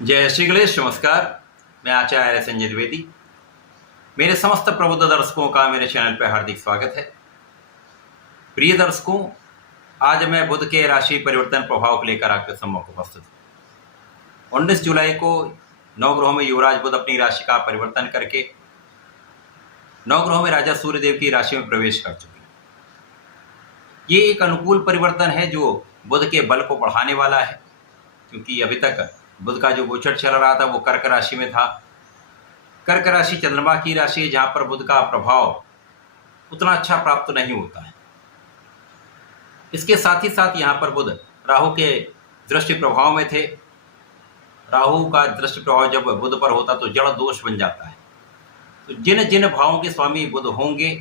जय श्री गणेश। नमस्कार, मैं आचार्य संजय द्विवेदी। मेरे समस्त प्रबुद्ध दर्शकों का मेरे चैनल पर हार्दिक स्वागत है। प्रिय दर्शकों, आज मैं बुध के राशि परिवर्तन प्रभाव को लेकर आपके सम्मुख उपस्थित हूँ। 19 जुलाई को नवग्रहों में युवराज बुध अपनी राशि का परिवर्तन करके नवग्रहों में राजा सूर्यदेव की राशि में प्रवेश कर चुके हैं। ये एक अनुकूल परिवर्तन है जो बुध के बल को बढ़ाने वाला है, क्योंकि अभी तक बुध का जो गोचर चल रहा था वो कर्क राशि में था। कर्क राशि चंद्रमा की राशि है, जहां पर बुध का प्रभाव उतना अच्छा प्राप्त नहीं होता है। इसके साथ ही साथ यहाँ पर बुध राहु के दृष्टि प्रभाव में थे। राहु का दृष्टि प्रभाव जब बुध पर होता तो जड़ दोष बन जाता है। तो जिन जिन भावों के स्वामी बुध होंगे,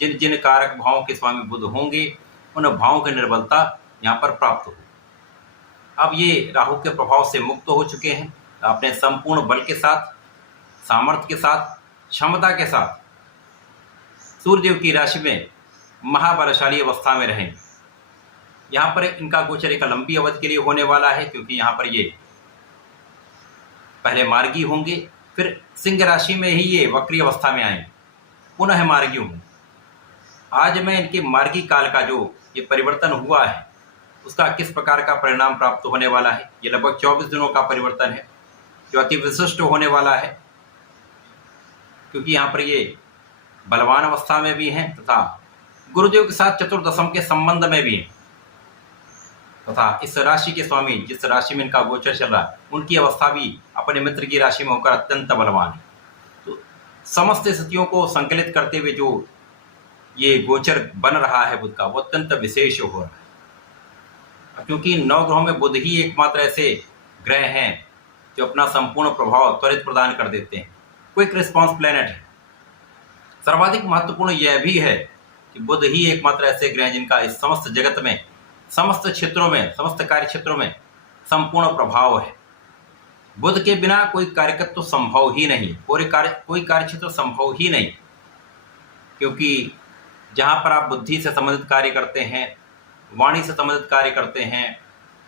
जिन जिन कारक भावों के स्वामी बुध होंगे, उन भावों की निर्बलता यहाँ पर प्राप्त हो। अब ये राहु के प्रभाव से मुक्त हो चुके हैं। अपने संपूर्ण बल के साथ, सामर्थ्य के साथ, क्षमता के साथ सूर्यदेव की राशि में महाबलशाली अवस्था में रहेंगे। यहाँ पर इनका गोचर एक लंबी अवधि के लिए होने वाला है, क्योंकि यहाँ पर ये पहले मार्गी होंगे, फिर सिंह राशि में ही ये वक्री अवस्था में आएंगे, पुनः मार्गी होंगे। आज मैं इनके मार्गी काल का जो ये परिवर्तन हुआ है उसका किस प्रकार का परिणाम प्राप्त होने वाला है। ये लगभग 24 दिनों का परिवर्तन है जो अति विशिष्ट होने वाला है, क्योंकि यहाँ पर ये बलवान अवस्था में भी हैं तथा गुरुदेव के साथ चतुर्दशम के संबंध में भी हैं, तथा इस राशि के स्वामी जिस राशि में इनका गोचर चल रहा है उनकी अवस्था भी अपने मित्र की राशि में होकर अत्यंत बलवान है। तो समस्त स्थितियों को संकलित करते हुए जो ये गोचर बन रहा है बुध का, वो अत्यंत विशेष हो रहा है, क्योंकि नौ ग्रहों में बुध ही एकमात्र ऐसे ग्रह हैं जो अपना संपूर्ण प्रभाव त्वरित प्रदान कर देते हैं। क्विक रिस्पॉन्स प्लैनेट है। सर्वाधिक महत्वपूर्ण यह भी है कि बुध ही एकमात्र ऐसे ग्रह हैं जिनका इस समस्त जगत में, समस्त क्षेत्रों में, समस्त कार्य क्षेत्रों में संपूर्ण प्रभाव है। बुध के बिना कोई कार्यकत्व तो संभव ही नहीं, कोई कार्य क्षेत्र संभव ही नहीं, क्योंकि जहाँ पर आप बुद्धि से संबंधित कार्य करते हैं, वाणी से संबंधित कार्य करते हैं,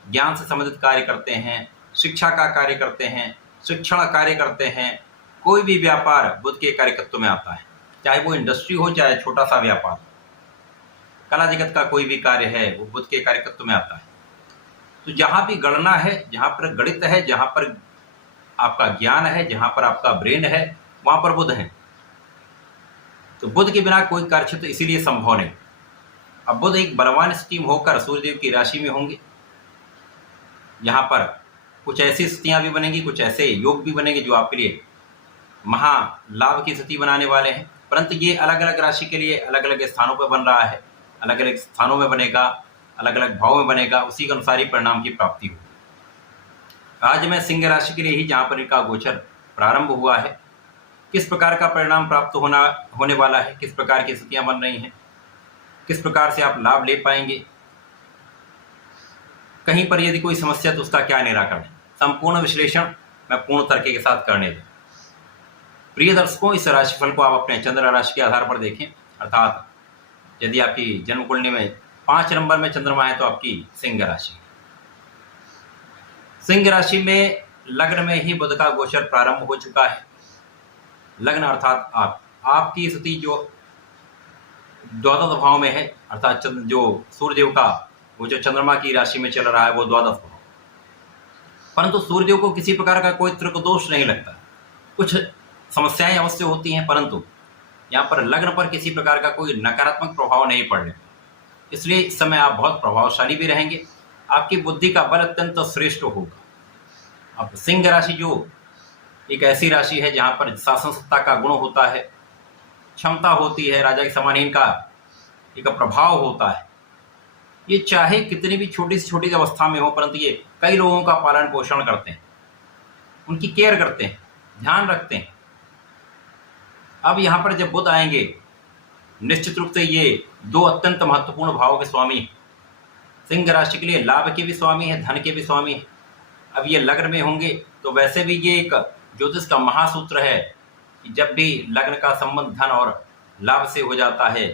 ज्ञान से संबंधित कार्य करते हैं, शिक्षा का कार्य करते हैं, शिक्षण कार्य करते हैं, कोई भी व्यापार बुध के कार्यकत्व में आता है। चाहे वो इंडस्ट्री हो, चाहे छोटा सा व्यापार, कला जगत का कोई भी कार्य है वो बुध के कार्यकत्व में आता है। तो जहाँ भी गणना है, जहाँ पर गणित है, जहाँ पर आपका ज्ञान है, जहाँ पर आपका ब्रेन है, वहाँ पर बुध है। तो बुध के बिना कोई कार्य क्षेत्र इसीलिए संभव नहीं। अब बुध एक बलवान स्थिति में होकर सूर्यदेव की राशि में होंगे। यहाँ पर कुछ ऐसी स्थितियाँ भी बनेंगी, कुछ ऐसे योग भी बनेंगे जो आपके लिए महा लाभ की स्थिति बनाने वाले हैं। परंतु ये अलग अलग राशि के लिए अलग अलग स्थानों पर बन रहा है, अलग अलग स्थानों में बनेगा, अलग अलग भाव में बनेगा, उसी के अनुसार ही परिणाम की प्राप्ति होगी। आज मैं सिंह राशि के लिए ही, जहाँ पर इनका गोचर प्रारंभ हुआ है, किस प्रकार का परिणाम प्राप्त होने वाला है, किस प्रकार की स्थितियाँ बन रही हैं, किस प्रकार से आप लाभ ले पाएंगे, कहीं पर यदि कोई समस्या तो उसका क्या निराकरण है, संपूर्ण विश्लेषण मैं पूर्ण तर्क के साथ करने दूँ। प्रिय दर्शकों, इस राशिफल को आप अपने चंद्र राशि के आधार पर देखें, अर्थात यदि आपकी जन्म कुंडली में 5 नंबर में चंद्रमा है तो आपकी सिंह राशि। सिंह राशि में लग्न में ही बुध का गोचर प्रारंभ हो चुका है। लग्न अर्थात आपकी स्थिति जो द्वादश भाव में है, अर्थात जो सूर्यदेव का वो जो चंद्रमा की राशि में चल रहा है वो द्वादश भाव, परंतु सूर्यदेव को किसी प्रकार का कोई त्रिक दोष नहीं लगता। कुछ समस्याएं अवश्य होती हैं, परंतु यहाँ पर लग्न पर किसी प्रकार का कोई नकारात्मक प्रभाव नहीं पड़ने, इसलिए इस समय आप बहुत प्रभावशाली भी रहेंगे। आपकी बुद्धि का बल अत्यंत श्रेष्ठ होगा। अब सिंह राशि जो एक ऐसी राशि है जहाँ पर शासन सत्ता का गुण होता है, क्षमता होती है, राजा के समान इनका एक प्रभाव होता है। ये चाहे कितनी भी छोटी से छोटी अवस्था में हो, परंतु ये कई लोगों का पालन पोषण करते हैं, उनकी केयर करते हैं, ध्यान रखते हैं। अब यहाँ पर जब बुध आएंगे, निश्चित रूप से ये 2 अत्यंत महत्वपूर्ण भावों के स्वामी हैं। सिंह राशि के लिए लाभ के भी स्वामी हैं, धन के भी स्वामी हैं। अब ये लग्न में होंगे तो वैसे भी ये एक ज्योतिष का महासूत्र है कि जब भी लग्न का संबंध धन और लाभ से हो जाता है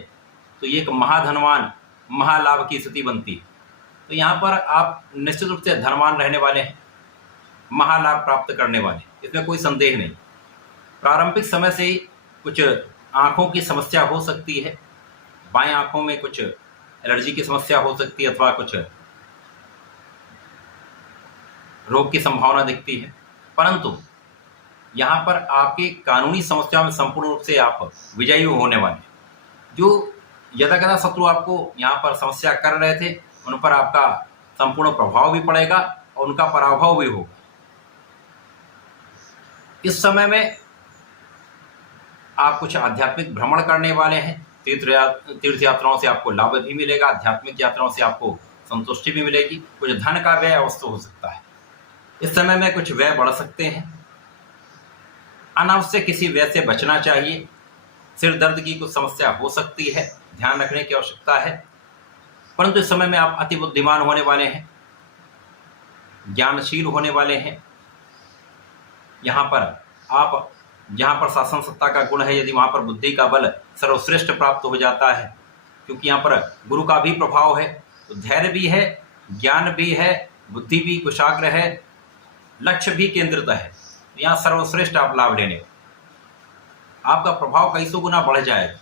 तो ये एक महाधनवान, महालाभ की स्थिति बनती है। तो यहाँ पर आप निश्चित रूप से धनवान रहने वाले हैं। महालाभ प्राप्त करने वाले, इसमें कोई संदेह नहीं। प्रारंभिक समय से ही कुछ आँखों की समस्या हो सकती है, बाएं आँखों में कुछ एलर्जी की समस्या हो सकती है अथवा कुछ रोग की संभावना दिखती है, परंतु यहाँ पर आपकी कानूनी समस्याओं में संपूर्ण रूप से आप विजयी होने वाले। जो यदाकदा शत्रु आपको यहाँ पर समस्या कर रहे थे, उन पर आपका संपूर्ण प्रभाव भी पड़ेगा और उनका पराभव भी होगा। इस समय में आप कुछ आध्यात्मिक भ्रमण करने वाले हैं, तीर्थ यात्राओं से आपको लाभ भी मिलेगा, आध्यात्मिक यात्राओं से आपको संतुष्टि भी मिलेगी, कुछ धन का व्यय अवश्य हो सकता है। इस समय में कुछ व्यय बढ़ सकते हैं, अनावश्यक किसी व्यय से बचना चाहिए। सिर दर्द की कुछ समस्या हो सकती है, ध्यान रखने की आवश्यकता है। परंतु इस समय में आप अति बुद्धिमान होने वाले हैं, ज्ञानशील होने वाले हैं। यहाँ पर आप जहाँ पर शासन सत्ता का गुण है, यदि वहाँ पर बुद्धि का बल सर्वश्रेष्ठ प्राप्त हो जाता है, क्योंकि यहाँ पर गुरु का भी प्रभाव है, तो धैर्य भी है, ज्ञान भी है, बुद्धि भी कुशाग्र है, लक्ष्य भी केंद्रित है। यहाँ सर्वश्रेष्ठ आप लाभ लेने, आपका प्रभाव कई सौ गुना बढ़ जाएगा,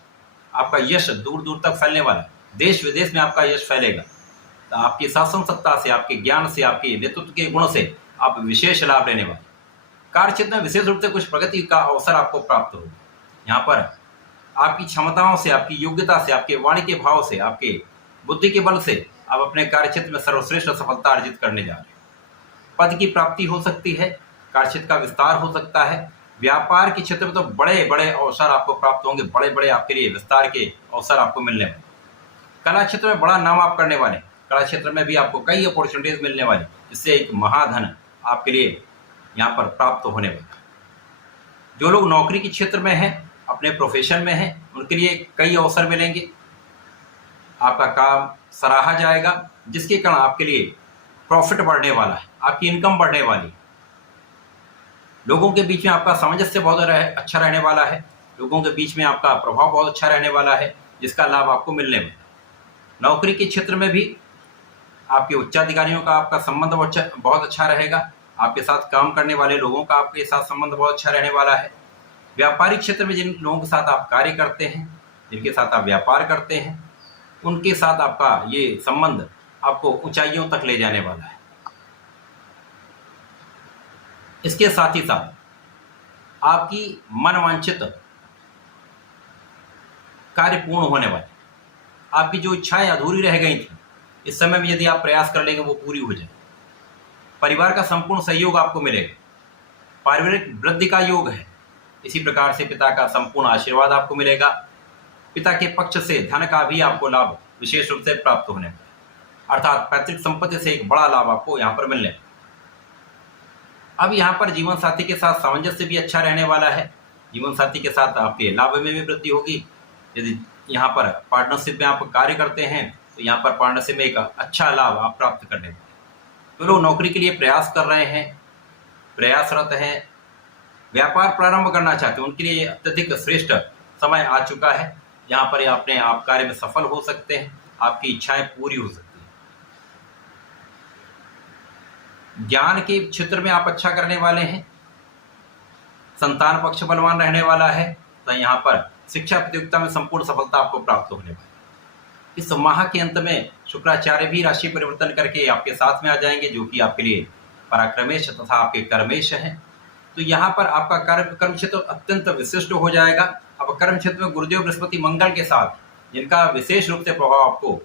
आपका यश दूर दूर तक फैलने वाला है, देश विदेश में आपका यश फैलेगा। तो आपकी शासन सत्ता से, आपके ज्ञान से, आपके नेतृत्व के गुण से आप विशेष लाभ लेने वाले। कार्य क्षेत्र में विशेष रूप से कुछ प्रगति का अवसर आपको प्राप्त होगा। यहाँ पर आपकी क्षमताओं से, आपकी योग्यता से, आपके वाणी के भाव से, आपके बुद्धि के बल से आप अपने कार्य क्षेत्र में सर्वश्रेष्ठ सफलता अर्जित करने जा रहे हैं। पद की प्राप्ति हो सकती है, कार्य क्षेत्र का विस्तार हो सकता है। व्यापार के क्षेत्र में तो बड़े बड़े अवसर आपको प्राप्त होंगे, बड़े बड़े आपके लिए विस्तार के अवसर आपको मिलने वाले। कला क्षेत्र में बड़ा नाम आप करने वाले, कला क्षेत्र में भी आपको कई अपॉर्चुनिटीज मिलने वाली, जिससे एक महाधन आपके लिए यहाँ पर प्राप्त होने वाला। जो लोग नौकरी के क्षेत्र में हैं, अपने प्रोफेशन में हैं, उनके लिए कई अवसर मिलेंगे। आपका काम सराहा जाएगा, जिसके कारण आपके लिए प्रॉफिट बढ़ने वाला है, आपकी इनकम बढ़ने वाली। लोगों के बीच में आपका सामंजस्य बहुत अच्छा रहने वाला है, लोगों के बीच में आपका प्रभाव बहुत अच्छा रहने वाला है, जिसका लाभ आपको मिलने वाला है। नौकरी के क्षेत्र में भी आपके उच्चाधिकारियों का आपका संबंध बहुत अच्छा रहेगा, आपके साथ काम करने वाले लोगों का आपके साथ संबंध बहुत अच्छा रहने वाला है। व्यापारिक क्षेत्र में जिन लोगों के साथ आप कार्य करते हैं, जिनके साथ आप व्यापार करते हैं, उनके साथ आपका ये संबंध आपको ऊंचाइयों तक ले जाने वाला है। इसके साथ ही साथ आपकी मनवांछित कार्य पूर्ण होने वाले, आपकी जो इच्छाएं अधूरी रह गई थी, इस समय में यदि आप प्रयास कर लेंगे वो पूरी हो जाए। परिवार का संपूर्ण सहयोग आपको मिलेगा, पारिवारिक वृद्धि का योग है। इसी प्रकार से पिता का संपूर्ण आशीर्वाद आपको मिलेगा। पिता के पक्ष से धन का भी आपको लाभ विशेष रूप से प्राप्त होने वाला, अर्थात पैतृक संपत्ति से एक बड़ा लाभ आपको यहाँ पर मिलने। अब यहाँ पर जीवन साथी के साथ सामंजस्य भी अच्छा रहने वाला है, जीवन साथी के साथ आपके लाभ में भी वृद्धि होगी। यदि यहाँ पर पार्टनरशिप में आप कार्य करते हैं, तो यहाँ पर पार्टनरशिप में एक अच्छा लाभ आप प्राप्त करने वाले। जो लोग नौकरी के लिए प्रयास कर रहे हैं, प्रयासरत हैं, व्यापार प्रारंभ करना चाहते हैं, उनके लिए अत्यधिक श्रेष्ठ समय आ चुका है। यहाँ पर अपने आप कार्य में सफल हो सकते हैं, आपकी इच्छाएं पूरी हो सकती हैं। ज्ञान के क्षेत्र में आप अच्छा करने वाले हैं, संतान पक्ष बलवान रहने वाला है, तो यहाँ पर शिक्षा प्रतियोगिता में संपूर्ण सफलता आपको प्राप्त होने वाली। इस माह के अंत में शुक्राचार्य भी राशि परिवर्तन करके आपके साथ में आ जाएंगे, जो कि आपके लिए पराक्रमेश तथा आपके कर्मेश हैं। तो यहाँ पर आपका कर्म क्षेत्र अत्यंत विशिष्ट हो जाएगा। अब कर्म क्षेत्र में गुरुदेव बृहस्पति मंगल के साथ, जिनका विशेष रूप से प्रभाव आपको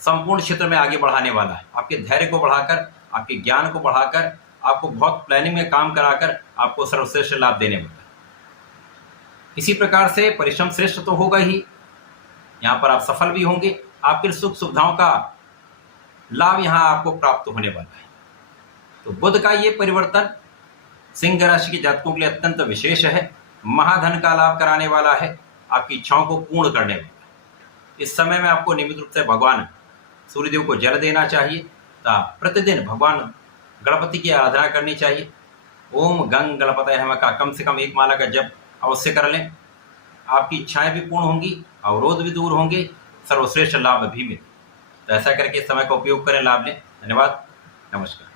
संपूर्ण क्षेत्र में आगे बढ़ाने वाला है, आपके धैर्य को बढ़ाकर, आपके ज्ञान को बढ़ाकर, आपको बहुत प्लानिंग में काम कराकर आपको सर्वश्रेष्ठ लाभ देने वाला है। इसी प्रकार से परिश्रम श्रेष्ठ तो होगा ही, यहाँ पर आप सफल भी होंगे, आपके सुख सुविधाओं का लाभ यहाँ आपको प्राप्त होने वाला है। तो बुध का ये परिवर्तन सिंह राशि के जातकों के लिए अत्यंत विशेष है, महाधन का लाभ कराने वाला है, आपकी इच्छाओं को पूर्ण करने वाला है। इस समय में आपको नियमित रूप से भगवान सूर्यदेव को जल देना चाहिए, तथा प्रतिदिन भगवान गणपति की आराधना करनी चाहिए। ओम गंग गणपतये नमः का कम से कम एक माला का जप अवश्य कर लें, आपकी इच्छाएं भी पूर्ण होंगी, अवरोध भी दूर होंगे, सर्वश्रेष्ठ लाभ भी मिले। तो ऐसा करके समय का उपयोग करें, लाभ लें। धन्यवाद, नमस्कार।